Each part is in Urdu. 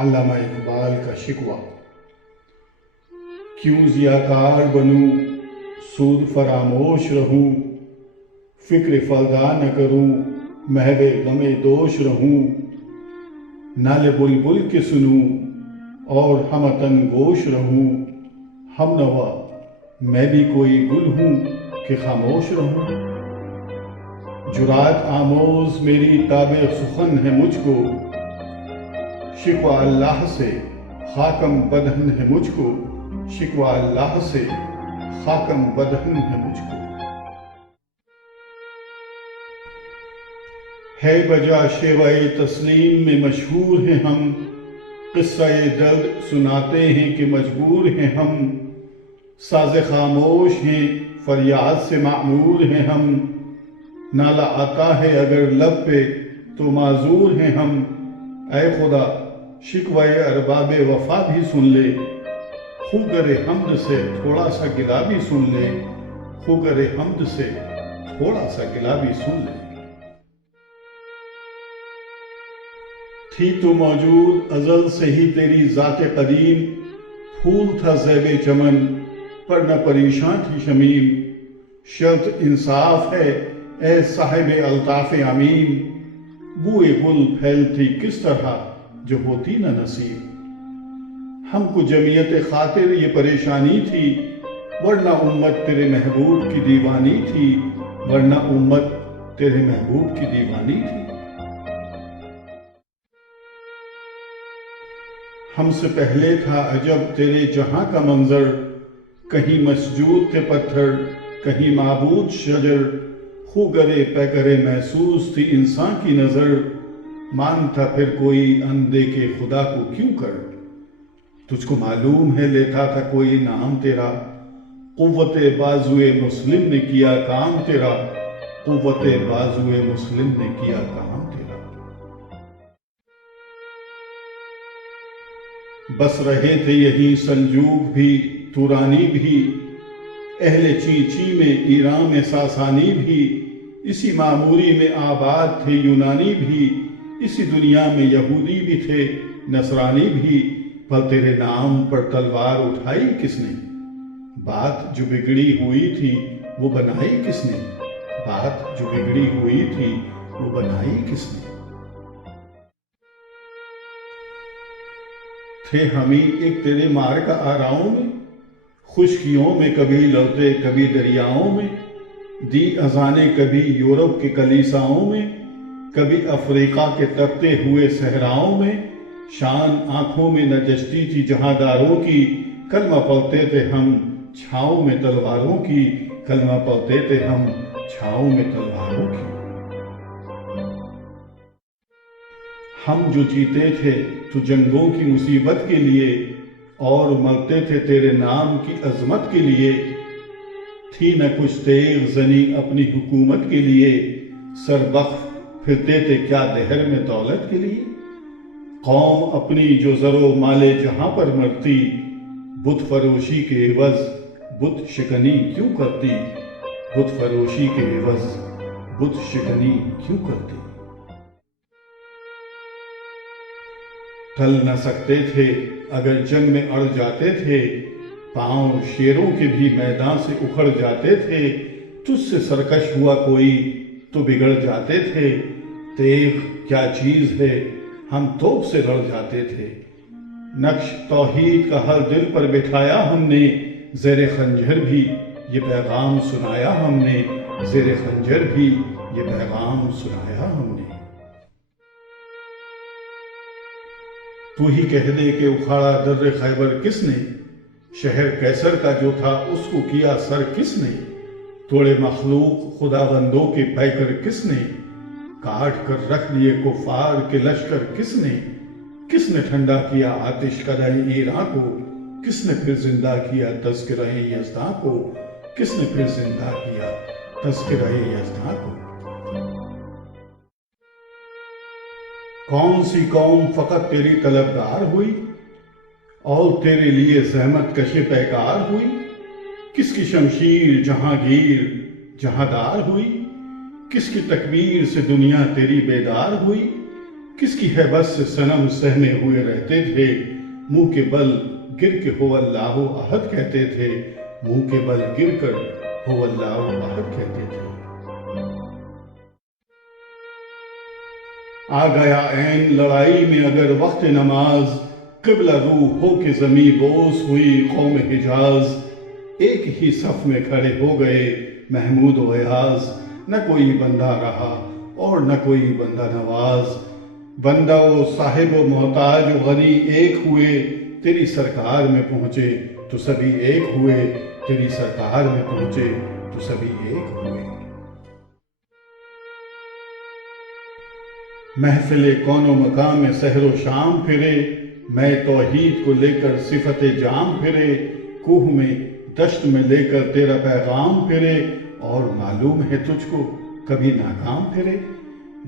علامہ اقبال کا شکوہ۔ کیوں ضیاکار بنوں، سود فراموش رہوں، فکر فردا نہ کروں، محو غم دوش رہوں، نالے بلبل کے سنوں اور ہمتن گوش رہوں، ہم نوا میں بھی کوئی گل ہوں کہ خاموش رہوں۔ جرات آموز میری تاب سخن ہے مجھ کو، شکوہ اللہ سے خاکم بدہن ہے مجھ کو، شکوہ اللہ سے خاکم بدہن ہے مجھ کو۔ ہے بجا شیوہ تسلیم میں مشہور ہیں ہم، قصہ درد سناتے ہیں کہ مجبور ہیں ہم، ساز خاموش ہیں فریاد سے معمور ہیں ہم، نالہ آتا ہے اگر لب پہ تو معذور ہیں ہم۔ اے خدا شکوہ ارباب وفا بھی سن لے، خوگر حمد سے تھوڑا سا گلہ بھی سن لے، خوگر حمد سے تھوڑا سا گلہ بھی سن لے۔ تھی تو موجود ازل سے ہی تیری ذات قدیم، پھول تھا زیب چمن پر نہ پریشاں تھی شمیم، شرط انصاف ہے اے صاحب الطاف امین، بوئے گل پھیلتی کس طرح جو ہوتی نہ نصیب۔ ہم کو جمعیت خاطر یہ پریشانی تھی، ورنہ امت تیرے محبوب کی دیوانی تھی، ورنہ امت تیرے محبوب کی دیوانی تھی۔ ہم سے پہلے تھا عجب تیرے جہاں کا منظر، کہیں مسجود تھے پتھر، کہیں معبود شجر، خوگرے پیکرے محسوس تھی انسان کی نظر، مانتا پھر کوئی اندیکھے خدا کو کیوں کر۔ تجھ کو معلوم ہے لیتا تھا کوئی نام تیرا، قوت بازوئے مسلم نے کیا کام تیرا، قوت بازوئے مسلم نے کیا کام تیرا۔ بس رہے تھے یہی سلجوق بھی تورانی بھی، اہل چینچی میں ایران میں ساسانی بھی، اسی معموری میں آباد تھے یونانی بھی، اسی دنیا میں یہودی بھی تھے نصرانی بھی، پر تیرے نام پر تلوار اٹھائی کس نے؟ بات جو بگڑی ہوئی تھی وہ بنائی کس نے؟ بات جو بگڑی ہوئی تھی وہ بنائی کس نے؟ تھے ہمیں ایک تیرے مار کا آراؤں میں، خشکیوں میں کبھی لوٹے کبھی دریاؤں میں، دی اذانیں کبھی یورپ کے کلیساؤں میں، کبھی افریقہ کے تپتے ہوئے صحراؤں میں، شان آنکھوں میں نہ جچتی تھی جہانداروں کی، کلمہ پڑھتے تھے ہم چھاؤں میں تلواروں کی، کلمہ پڑھتے تھے ہم چھاؤں میں تلواروں کی۔ ہم جو جیتے تھے تو جنگوں کی مصیبت کے لیے، اور مرتے تھے تیرے نام کی عظمت کے لیے، تھی نہ کچھ تیغ زنی اپنی حکومت کے لیے، سربخ پھرتے تھے کیا دہر میں دولت کے لیے۔ قوم اپنی جو زر و مال جہاں پر مرتی، بت فروشی کے عوض بت شکنی کیوں کرتی، بت فروشی کے عوض بت شکنی کیوں کرتی۔ ٹل نہ سکتے تھے اگر جنگ میں اڑ جاتے تھے، پاؤں شیروں کے بھی میدان سے اکھڑ جاتے تھے، تجھ سے سرکش ہوا کوئی تو بگڑ جاتے تھے، تیغ کیا چیز ہے ہم توپ سے لڑ جاتے تھے۔ نقش توحید کا ہر دل پر بٹھایا ہم نے، زیر خنجر بھی یہ پیغام سنایا ہم نے، زیر خنجر بھی یہ پیغام سنایا ہم نے۔ تو ہی کہہ دے کہ اکھاڑا در خیبر کس نے، شہر کیسر کا جو تھا اس کو کیا سر کس نے، توڑے مخلوق خدا بندوں کے پیکر کس نے، کاٹ کر رکھ لیے کفار کے لشکر کس نے ٹھنڈا کیا آتش کدائیں ایراں کو، کس نے پھر زندہ کیا تذکرہ یزداں کو، کس نے پھر زندہ کیا تذکرہ یزداں کو۔ کون سی قوم فقط تیری طلبگار ہوئی، اور تیرے لیے زحمت کش پیکار ہوئی، کس کی شمشیر جہانگیر جہاندار ہوئی، کس کی تکبیر سے دنیا تیری بیدار ہوئی، کس کی حیبت سے صنم سہمے ہوئے رہتے تھے، منہ کے بل گر کے ہو اللہ احد کہتے تھے، منہ کے بل گر کر ہو اللہ احد کہتے تھے۔ آ گیا عین لڑائی میں اگر وقت نماز، قبلہ رو ہو کے زمیں بوس ہوئی قوم حجاز، ایک ہی صف میں کھڑے ہو گئے محمود و ایاز، نہ کوئی بندہ رہا اور نہ کوئی بندہ نواز، بندہ و صاحب و محتاج و غنی ایک ہوئے، تیری سرکار میں پہنچے تو سبھی ایک ہوئے، تیری سرکار میں پہنچے تو سبھی ایک ہوئے۔ محفل کون و مقام میں سحر و شام پھرے، میں توحید کو لے کر صفت جام پھرے، کوہ میں دشت میں لے کر تیرا پیغام پھرے، اور معلوم ہے تجھ کو کبھی ناکام پھرے۔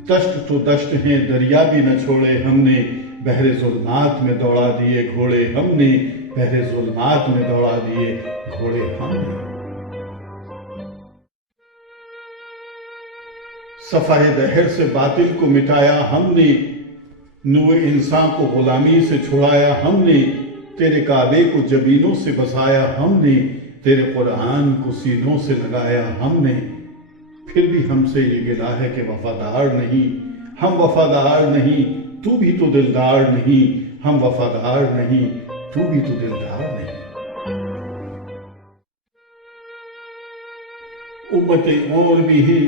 دشت تو دشت ہیں دریا بھی نہ چھوڑے ہم نے، بحر ظلمات میں دوڑا دیے گھوڑے ہم نے، بحر ظلمات میں دوڑا دیے گھوڑے ہم نے۔ صفحہ دہر سے باطل کو مٹایا ہم نے، نوع انسان کو غلامی سے چھڑایا ہم نے، تیرے کعبے کو جبینوں سے بسایا ہم نے، تیرے قرآن کو سینوں سے لگایا ہم نے۔ پھر بھی ہم سے یہ گلہ ہے کہ وفادار نہیں، ہم وفادار نہیں تو بھی تو دلدار نہیں، ہم وفادار نہیں تو بھی تو دلدار نہیں۔ امتیں اور بھی ہیں،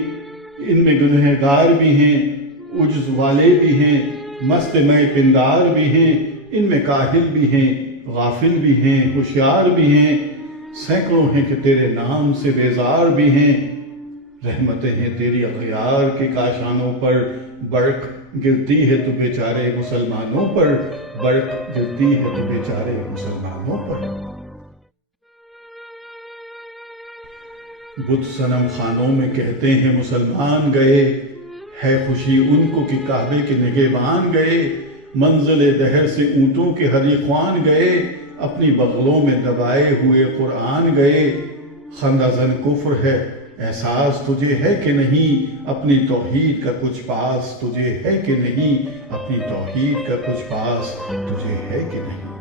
ان میں گنہگار بھی ہیں، عجز والے بھی ہیں، مست میں پندار بھی ہیں، ان میں کاہل بھی ہیں، غافل بھی ہیں، ہوشیار بھی ہیں، سینکڑوں ہیں کہ تیرے نام سے بیزار بھی ہیں۔ رحمتیں ہیں تیری اغیار کے کاشانوں پر، برق گرتی ہے تو بیچارے مسلمانوں پر، برق گرتی ہے تو بیچارے مسلمانوں پر۔ بت صنم خانوں میں کہتے ہیں مسلمان گئے، ہے خوشی ان کو کہ کعبے کے نگہبان گئے، منزل دہر سے اونٹوں کے حریقوان گئے، اپنی بغلوں میں دبائے ہوئے قرآن گئے۔ خندہ زن کفر ہے احساس تجھے ہے کہ نہیں، اپنی توحید کا کچھ پاس تجھے ہے کہ نہیں، اپنی توحید کا کچھ پاس تجھے ہے کہ نہیں۔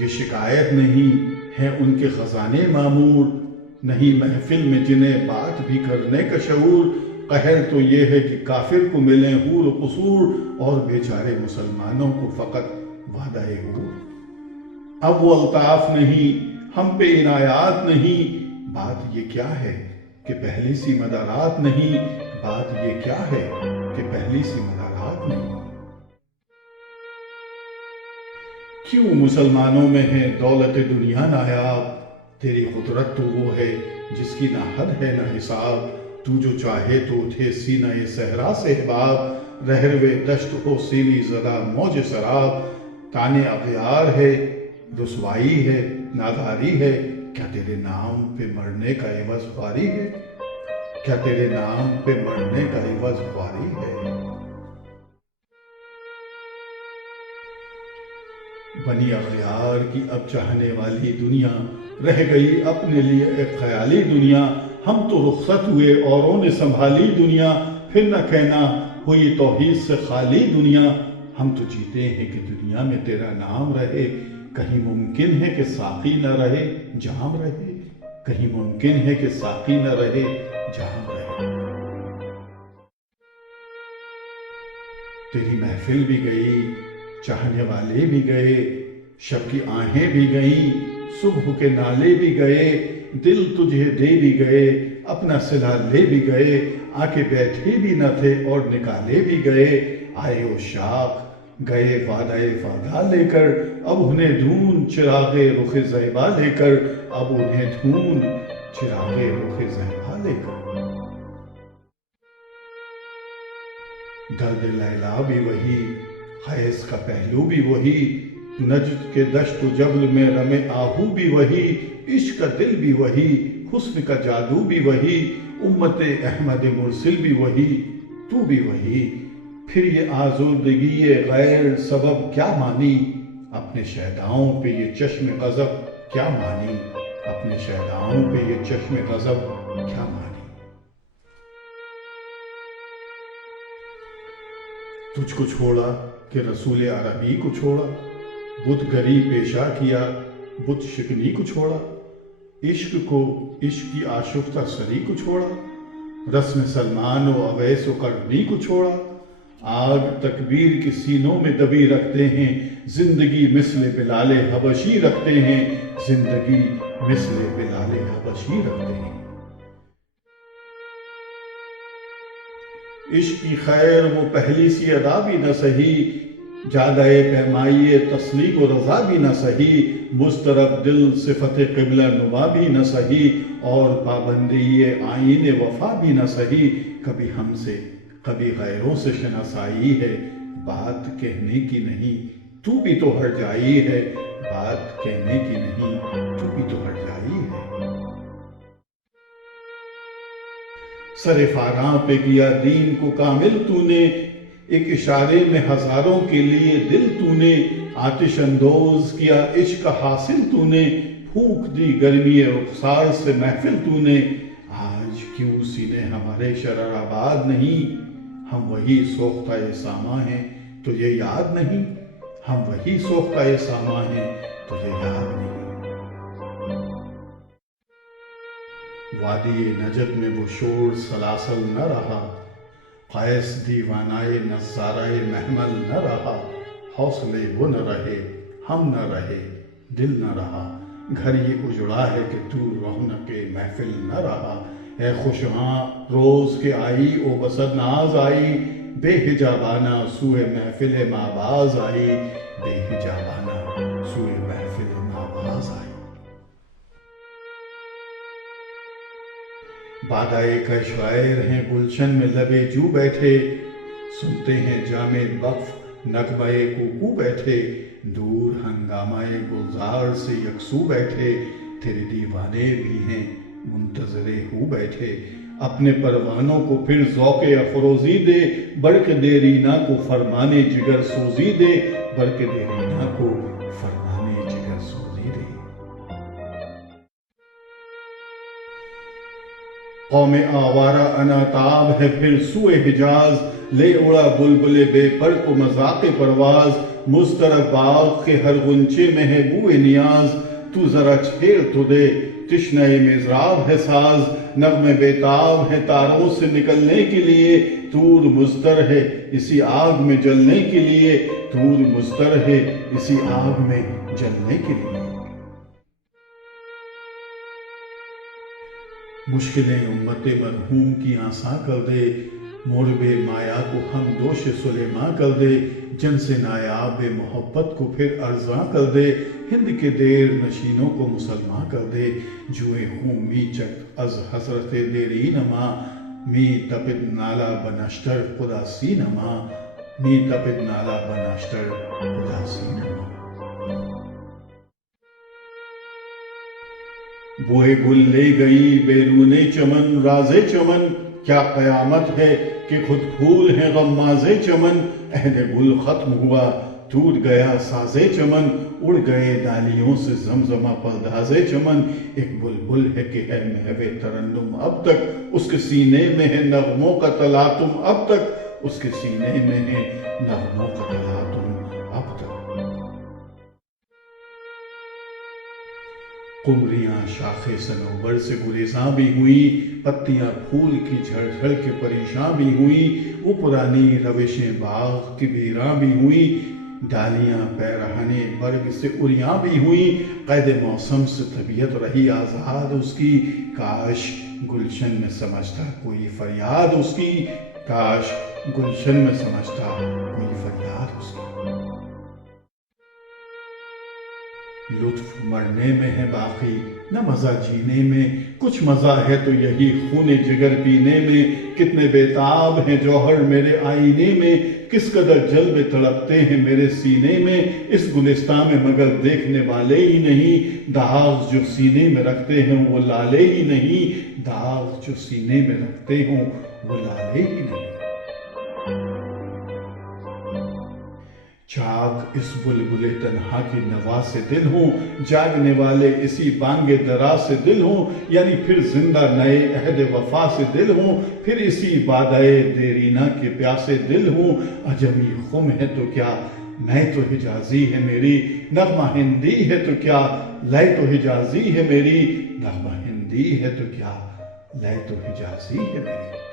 یہ شکایت نہیں ہے ان کے خزانے معمور، نہیں محفل میں جنہیں بات بھی کرنے کا شعور، قہر تو یہ ہے کہ کافر کو ملیں حور و قصور، اور بیچارے مسلمانوں کو فقط وعدہ حور۔ اب وہ الطاف نہیں، ہم پہ عنایات نہیں، بات یہ کیا ہے کہ پہلی سی مدارات نہیں، بات یہ کیا ہے کہ پہلی سی مدارات نہیں۔ کیوں مسلمانوں میں ہے دولت دنیا نایاب، تیری قدرت تو وہ ہے جس کی نہ حد ہے نہ حساب، تو جو چاہے تو اٹھے سینہ صحرا سے احباب، رہروے دشت ہو سیلی زدہ موج سراب، تانے اغیار ہے رسوائی ہے ناداری ہے، کیا تیرے نام پہ مرنے کا عوض خواری ہے، کیا تیرے نام پہ مرنے کا عوض خواری ہے۔ بنی اغیار کی اب چاہنے والی دنیا، رہ گئی اپنے لیے ایک خیالی دنیا، ہم تو رخصت ہوئے اوروں نے سنبھالی دنیا، پھر نہ کہنا ہوئی توحید سے خالی دنیا، ہم تو جیتے ہیں کہ دنیا میں تیرا نام رہے، کہیں ممکن ہے کہ ساقی نہ رہے جام رہے، کہیں ممکن ہے کہ ساقی نہ رہے جام رہے۔ تیری محفل بھی گئی، چاہنے والے بھی گئے، شب کی آہیں بھی گئیں، صبح کے نالے بھی گئے، دل تجھے دے بھی گئے، اپنا صلہ لے بھی گئے، آ کے بیٹھے بھی نہ تھے اور نکالے بھی گئے، آئے عشاق گئے وعدہ وفا لے کر، اب انہیں ڈھونڈ چراغ رخ زیبا لے کر، اب انہیں ڈھونڈ چراغ رخ زیبا لے کر۔ درد لیلا بھی وہی، خیز کا پہلو بھی وہی، نجد کے دشت و جبل میں رم آہو بھی وہی، عشق کا دل بھی وہی، حسن کا جادو بھی وہی، امت احمد مرسل بھی وہی، تو بھی وہی۔ پھر یہ آزردگی غیر سبب کیا مانی، اپنے شہداؤں پہ یہ چشم غضب کیا مانی، اپنے شہداؤں پہ یہ چشم غضب کیا مانی۔ تجھ کو چھوڑا کہ رسول عربی کو چھوڑا، بت گری پیشہ کیا بت شکنی کو چھوڑا، عشق کو عشق کی آشفتہ سری کو چھوڑا، رسم سلمان و اویس و کرنی کو چھوڑا، آگ تکبیر کے سینوں میں دبی رکھتے ہیں، زندگی مثل بلال حبشی رکھتے ہیں، زندگی مثل بلال حبشی رکھتے ہیں۔ عشق کی خیر وہ پہلی سی ادا بھی نہ سہی، جادہ پیمائی تسلیم و رضا بھی نہ سہی، مضطرب دل صفت قبلہ نما بھی نہ سہی، اور پابندی آئین وفا بھی نہ سہی، کبھی ہم سے کبھی غیروں سے شناسائی ہے، بات کہنے کی نہیں تو بھی تو ہر جائی ہے، بات کہنے کی نہیں تو بھی تو ہر جائی ہے۔ سر فاراں پہ کیا دین کو کامل تو نے، ایک اشارے میں ہزاروں کے لیے دل تو نے، آتش اندوز کیا عشق حاصل تو نے، پھونک دی گرمی رخسار سے محفل تو نے، آج کیوں سینے ہمارے شرر آباد نہیں، ہم وہی سوختہ ساما ہیں تجھے یاد نہیں، ہم وہی سوختہ ساما ہیں تجھے یاد نہیں۔ وادی نجد میں وہ شور سلاسل نہ رہا، قیس دیوانائے نظارۂ محمل نہ رہا، حوصلے وہ نہ رہے ہم نہ رہے دل نہ رہا، گھر یہ اجڑا ہے کہ تو رونق محفل نہ رہا، اے خوشاں روز کے آئی او بسد ناز آئی، بے حجابانہ سوئے محفل ماباز آئی، بے حجابانہ سوئے محفل ماباز آئی۔ بادائے کا شاعر ہیں گلشن میں لبے جو بیٹھے، سنتے ہیں جامع وقف نغمہ کوکو بیٹھے، دور ہنگامہ گلزار سے یکسو بیٹھے، تیرے دیوانے بھی ہیں منتظر ہو بیٹھے، اپنے پروانوں کو پھر ذوق افروزی دے، برق دے رینا کو فرمانے جگر سوزی دے، برق دے رینا کو فرمانے جگر سوزی دے۔ قوم آوارہ اناتاب ہے پھر سوئے حجاز، لے اڑا بلبل بے پر کو مذاق پرواز، مضطرب باغ کے ہر غنچے میں ہے بوئے نیاز، تو ذرا چھیڑ تو دے تشنہ مضراب ہے ساز، نغمے بیتاب ہے تاروں سے نکلنے کے لیے، طور مضطر ہے اسی آگ میں جلنے کے لیے، طور مضطر ہے اسی آگ میں جلنے کے لیے۔ مشکلیں امت مرحوم کی آساں کر دے، مورب مایا کو ہم دوش سلیماں کر دے، جن سے نایاب محبت کو پھر ارزاں کر دے، ہند کے دیر نشینوں کو مسلمان کر دے، جوئے خون می چک از حسرت دیری نما، می تپد نالا بنشتر خدا سی نما، می تپد نالا بنشتر خدا سی نما۔ بوئے گل لے گئی بیرون چمن رازے چمن، کیا قیامت ہے کہ خود پھول ہیں غمازے چمن، عہد گل ختم ہوا ٹوٹ گیا سازے چمن، اڑ گئے ڈالیوں سے زمزمہ پردازے چمن، ایک بلبل ہے کہ ہے محو ترنم اب تک، اس کے سینے میں ہے نغموں کا تلاطم اب تک، اس کے سینے میں ہے نغموں کا تلاطم اب تک۔ قمریاں شاخ صنوبر سے گریزاں بھی ہوئیں، پتیاں پھول کی جھڑ جھڑ کے پریشاں بھی ہوئیں، وہ پرانی روشیں باغ کی ویراں بھی ہوئیں، ڈالیاں پیرہنے برگ سے اریاں بھی ہوئیں، قید موسم سے طبیعت رہی آزاد اس کی، کاش گلشن میں سمجھتا کوئی فریاد اس کی، کاش گلشن میں سمجھتا کوئی فریاد اس کی۔ لطف مرنے میں ہے باقی نہ مزہ جینے میں، کچھ مزہ ہے تو یہی خون جگر پینے میں، کتنے بیتاب ہیں جوہر میرے آئینے میں، کس قدر جلوے تڑپتے ہیں میرے سینے میں، اس گلستان میں مگر دیکھنے والے ہی نہیں، داغ جو سینے میں رکھتے ہیں وہ لالے ہی نہیں، داغ جو سینے میں رکھتے ہوں وہ لالے ہی نہیں۔ چاک اس بلبل تنہا کی نوا سے دل ہوں، جاگنے والے اسی بانگ درا سے دل ہوں، یعنی پھر زندہ نئے عہد وفا سے دل ہوں، پھر اسی بادئے دیرینہ کے پیاسے دل ہوں۔ عجمی خم ہے تو کیا میں تو حجازی ہے میری، نغمہ ہندی ہے تو کیا لے تو حجازی ہے میری، نغمہ ہندی ہے تو کیا لے تو حجازی ہے میری۔